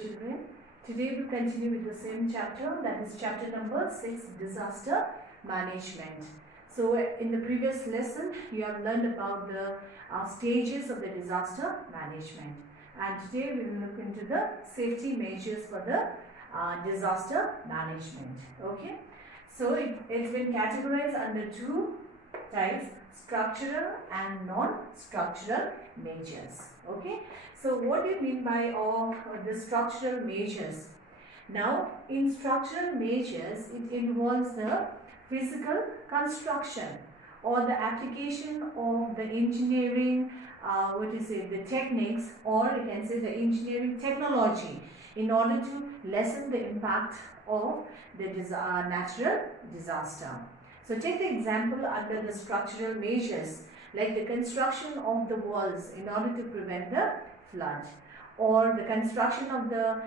children. Today we continue with the same chapter, that is chapter number 6, disaster management. So in the previous lesson you have learned about the stages of the disaster management, and today we will look into the safety measures for the disaster management. Okay, so it's been categorized under two types: structural and non-structural measures. Okay, so what do you mean by all the structural measures? Now, in structural measures, it involves the physical construction or the application of the engineering, the techniques, or you can say the engineering technology in order to lessen the impact of the natural disaster. So take the example under the structural measures, like the construction of the walls in order to prevent the flood, or the construction of the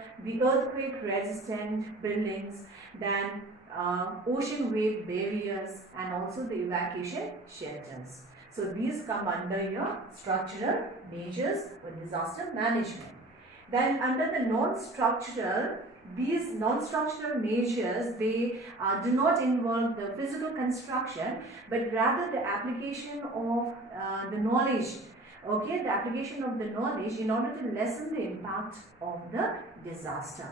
earthquake resistant buildings, then ocean wave barriers, and also the evacuation shelters. So these come under your structural measures for disaster management. Then under the non-structural, these non-structural measures, they do not involve the physical construction, but rather the application of the knowledge. Okay, the application of the knowledge in order to lessen the impact of the disaster.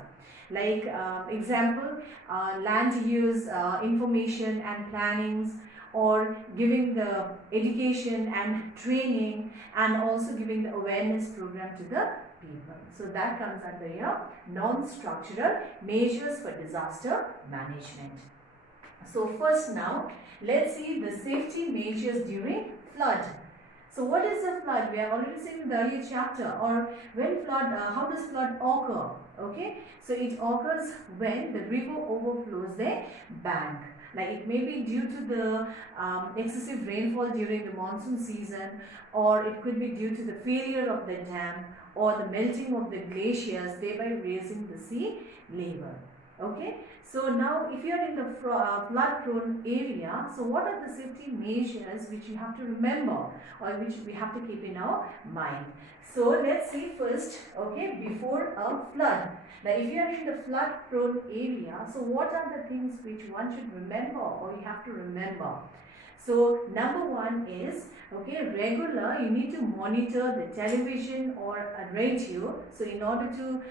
Like example, land use information and plannings, or giving the education and training, and also giving the awareness program to the people. So that comes under your non-structural measures for disaster management. So first now, let's see the safety measures during flood. So what is a flood? We have already seen in the earlier chapter. Or when flood, how does flood occur? Okay, so it occurs when the river overflows the bank. Like it may be due to the excessive rainfall during the monsoon season, or it could be due to the failure of the dam, or the melting of the glaciers, thereby raising the sea level. Okay, so now if you are in the flood prone area, so what are the safety measures which you have to remember, or which we have to keep in our mind? So let's see first, okay, before a flood. Now if you are in the flood prone area, so what are the things which one should remember, or you have to remember? So number one is, okay, regular, you need to monitor the television or a radio. So in order to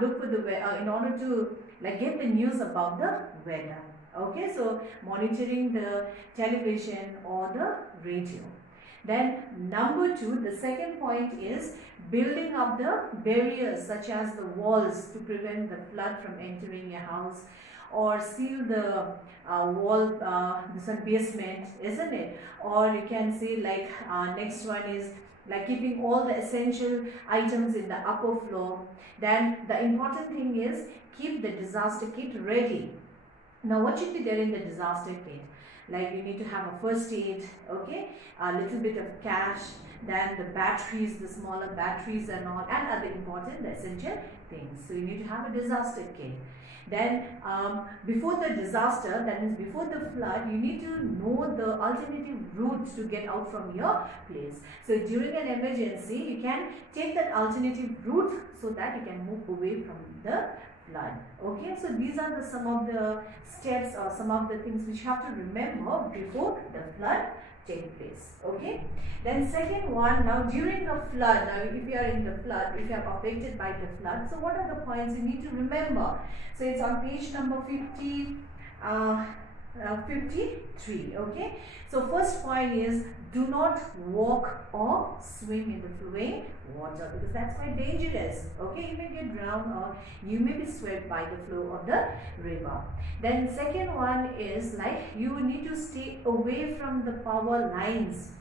look for the in order to get the news about the weather. Okay, so monitoring the television or the radio. Then number two, the second point is building up the barriers such as the walls to prevent the flood from entering your house, or seal the wall, some basement, isn't it? Or you can say like next one is like keeping all the essential items in the upper floor. Then the important thing is keep the disaster kit ready. Now what should be there in the disaster kit? Like you need to have a first aid, okay, a little bit of cash, then the batteries, the smaller batteries and all, and other important essential things. So you need to have a disaster kit. Then before the disaster, that means before the flood, you need to know the alternative route to get out from your place. So during an emergency, you can take that alternative route so that you can move away from the flood. Okay, so these are some of the steps or some of the things which you have to remember before the flood take place. Okay, then second one, now during a flood, now if you are in the flood, if you are affected by the flood, so what are the points you need to remember? So it's on page number 53. Okay, so first point is do not walk or swim in the flowing water, because that's quite dangerous. Okay, you may get drowned or you may be swept by the flow of the river. Then second one is like you need to stay away from the power lines.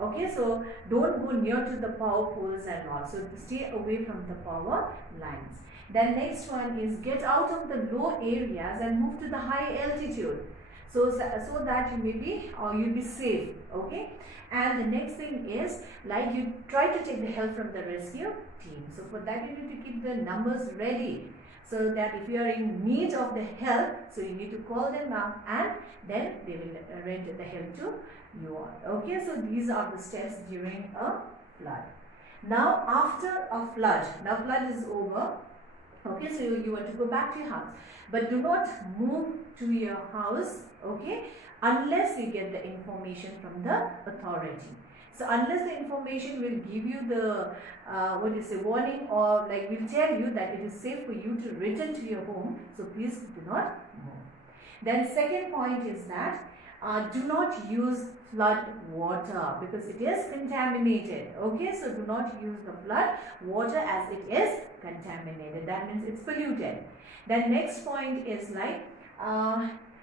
Okay, so don't go near to the power poles and all. So stay away from the power lines. Then next one is get out of the low areas and move to the high altitude. So that you may be, or you'll be safe. Okay, and the next thing is like you try to take the help from the rescue team. So for that you need to keep the numbers ready, so that if you are in need of the help, so you need to call them up and then they will render the help to you all. Okay, so these are the steps during a flood. Now after a flood, now flood is over, Okay, so you want to go back to your house, but do not move to your house, okay, unless you get the information from the authority. So unless the information will give you the what is a warning, or like will tell you that it is safe for you to return to your home, so please do not move. Then second point is that do not use flood water because it is contaminated. Okay, so do not use the flood water as it is contaminated. That means it's polluted. Then next point is like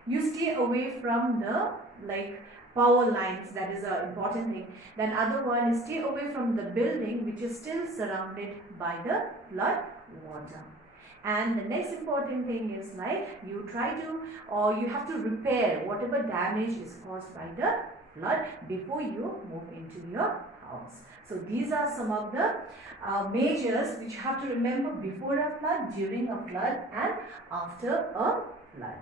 you stay away from the like power lines. That is an important thing. Then other one is stay away from the building which is still surrounded by the flood water. And the next important thing is like you try to, or you have to repair whatever damage is caused by the flood before you move into your house. So these are some of the measures which you have to remember before a flood, during a flood and after a flood.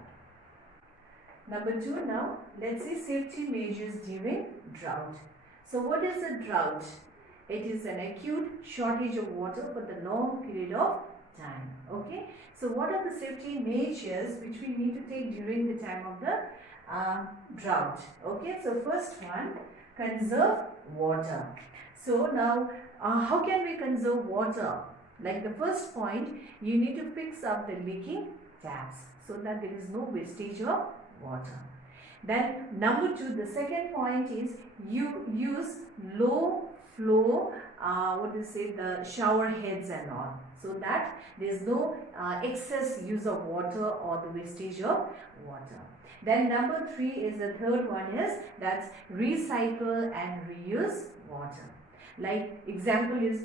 Number 2, now let's see safety measures during drought. So what is a drought? It is an acute shortage of water for the long period of time. Okay, so what are the safety measures which we need to take during the time of the drought? Okay, so first one, conserve water. So now how can we conserve water? Like the first point, you need to fix up the leaking taps so that there is no wastage of water. Then number 2, the second point is you use low flow the shower heads and all, so that there is no excess use of water or the wastage of water. Then number 3 is the third one is that's recycle and reuse water. Like example is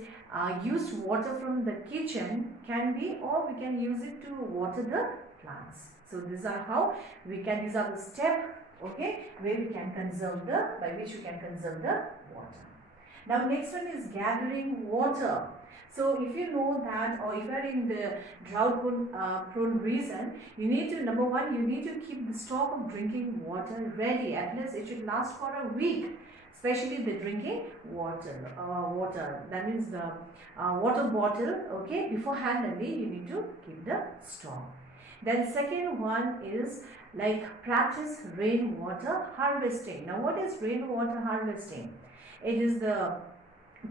used water from the kitchen can be, or we can use it to water the plants. So these are how we can, these are the steps, okay, where we can conserve the, by which we can conserve the water. Now next one is gathering water. So if you know that, or if you are in the drought prone region, you need to, number 1, you need to keep the stock of drinking water ready. At least it should last for a week, especially the drinking water. That means the water bottle, okay, beforehand only you need to keep the stock. Then second one is like practice rainwater harvesting. Now what is rainwater harvesting? It is the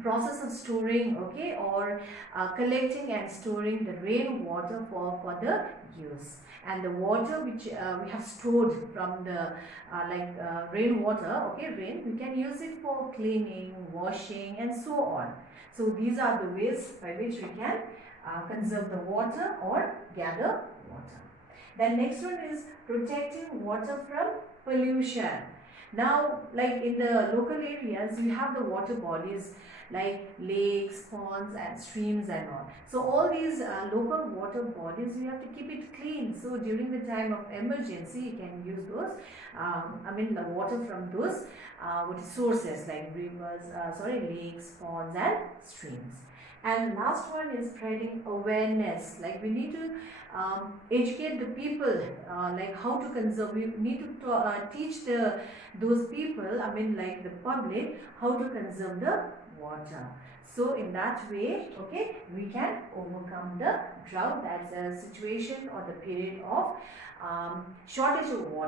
process of storing, okay, or collecting and storing the rainwater for the use. And the water which we have stored from the rainwater, okay, rain, we can use it for cleaning, washing and so on. So these are the ways by which we can conserve the water or gather water. Then next one is protecting water from pollution. Now, like in the local areas, we have the water bodies like lakes, ponds and streams and all. So all these local water bodies, we have to keep it clean. So during the time of emergency, you can use those, the water from those sources like rivers, lakes, ponds and streams. And last one is spreading awareness. Like we need to educate the people like how to conserve. We need to teach those people, the public, how to conserve the water. So in that way, okay, we can overcome the drought. That's a situation or the period of shortage of water.